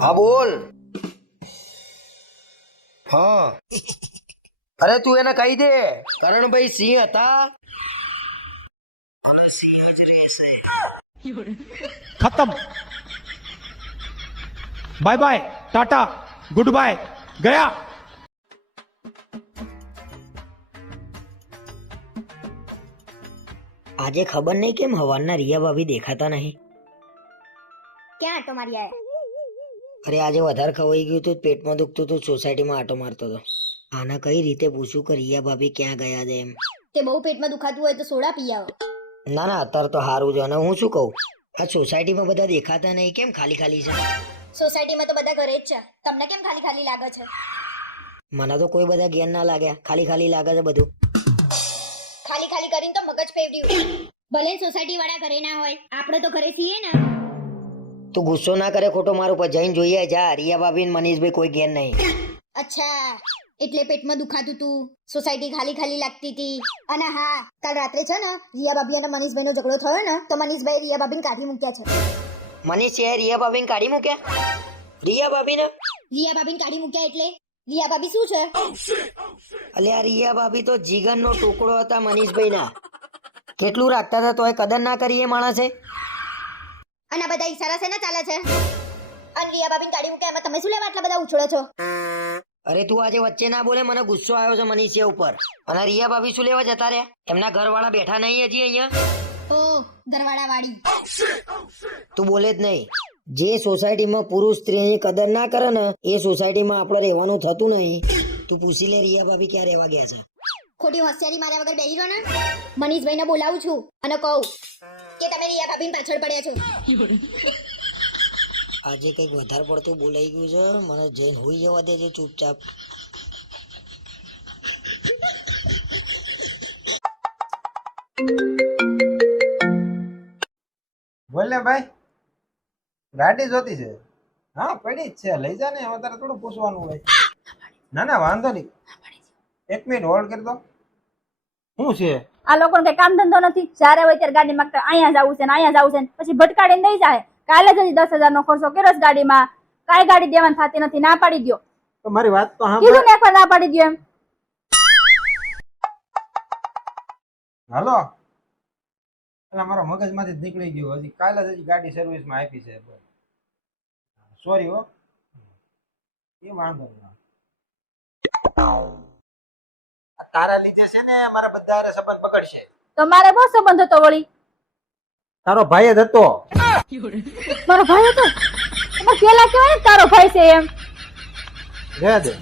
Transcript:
હા બોલ. હા. અરે તું એને કહી દે. કરણભાઈ સિંહ હતા. ખતમ. Bye bye tata good bye ગયા. આજે ખબર નહીં કેમ હવાના રિયા ભાભી દેખાતા નહીં? ક્યાં આટો મારી આયા? અરે આજે વધારે ખવાઈ ગયું હતું પેટમાં દુખતું હતું સોસાયટીમાં આટો મારતો હતો. આના કઈ રીતે પૂછું કે રિયા ભાભી ક્યાં ગયા છે એમ? તે બહુ પેટમાં દુખાતું હોય તો સોડા પી આવો. ના ના અત્યારે તો સારું છે. અને હું શું કહું? આ સોસાયટીમાં બધા દેખાતા નહીં કેમ ખાલી ખાલી છે? સોસાયટીમાં તો બધા ઘરે જ છે. તમને કેમ ખાલી ખાલી લાગે છે? મને તો કોઈ બધા ગેન ના લાગ્યા. ખાલી ખાલી લાગે છે બધું. ખાલી ખાલી કરીને તો મગજ ફેવડ્યું ભલે સોસાયટી વાળા ઘરે ના હોય. આપણે તો ઘરે છીએ ને. તું ગુસ્સો ના કરે ખોટો મારું પર જઈને જોઈએ જા. રિયા ભાભી ને મનીષભાઈ કોઈ ગેર નહીં. અચ્છા એટલે પેટમાં દુખાતું તું. સોસાયટી ખાલી ખાલી લાગતી હતી અને હા કાલ રાત્રે છે ને રિયા ભાભી અને મનીષભાઈ નો ઝઘડો થયો ને તો મનીષભાઈ રિયા ભાભીને કાઢી મૂક્યા છે. મનીષ છે રિયા ભાભીને કાઢી મૂક્યા? રિયા ભાભીને રિયા ભાભીને કાઢી મૂક્યા એટલે? રિયા ભાભી શું છે? અલે આ રિયા ભાભી તો જીગરનો ટુકડો હતા મનીષભાઈના. કેટલું રાખતા હતા તોય કદર ના કરી એ માણસે? અને બધા ઈશારા છે ને ચાલે છે. અને રિયા કાઢી મૂકે એમાં તમે શું લેવા આટલા બધા ઉછળો છો? અરે તું આજે વચ્ચે ના બોલે મને ગુસ્સો આવ્યો છે મનીષિયા ઉપર. અને રિયા ભાભી શું લેવા જતા રહ્યા? એમના ઘરવાળા બેઠા નહીં હજી અહીંયા? ઓ ઘરવાળા વાળી તું બોલે જ નહીં. જે સોસાયટીમાં પુરુષ સ્ત્રીની કદર ના કરે ને એ સોસાયટીમાં આપણે રહેવાનું થતું નહીં. તું પૂછી લે રિયા ભાભી ક્યાં રહેવા ગયા છે. ખોટી હોશિયારી માર્યા વગર બેહી રહો ને? મનીષભાઈને બોલાવું છું અને કહું કે તમે રિયા પાછળ પડ્યા છો. આજે કંઈક વધારે પડતું બોલાઈ ગયું છે. મને જઈને હોઈ જવા દેજે ચૂપચાપ. બોલ ને ભાઈ. ગાડી જોતી છે. હા પડી જ છે. લઈ જા ને. હવે તારે થોડું પૂછવાનું હોય. ના ના વાંધો નહીં. એક મિનિટ હોલ્ડ કરી દો. શું છે? આ લોકોને કઈ કામ ધંધો નથી. જ્યારે હોય ત્યારે ગાડી માંગતા અહીંયા જવું છે ને અહીંયા જવું છે પછી ભટકાડીને દઈ જાય. કાલે જ હજી દસ હજાર નો ખર્ચો કર્યો ગાડીમાં. કાંઈ ગાડી દેવાની થતી નથી. ના પાડી દ્યો. તો મારી વાત તો હા કીધું ને એકવાર ના પાડી દ્યો એમ. હાલો. એટલે મારા મગજમાંથી જ નીકળી ગયું. હજી કાલે જ હજી ગાડી સર્વિસમાં આપી છે. સોરી હો. એ વાંધો નહીં તારા લીધે છે ને મારા બધા સંબંધ પકડશે તમારે મારે બહુ સંબંધ હતો વળી? તારો ભાઈ જ હતો. મારો ભાઈ હતો? પેલા કેવાય તારો ભાઈ છે એમ? દે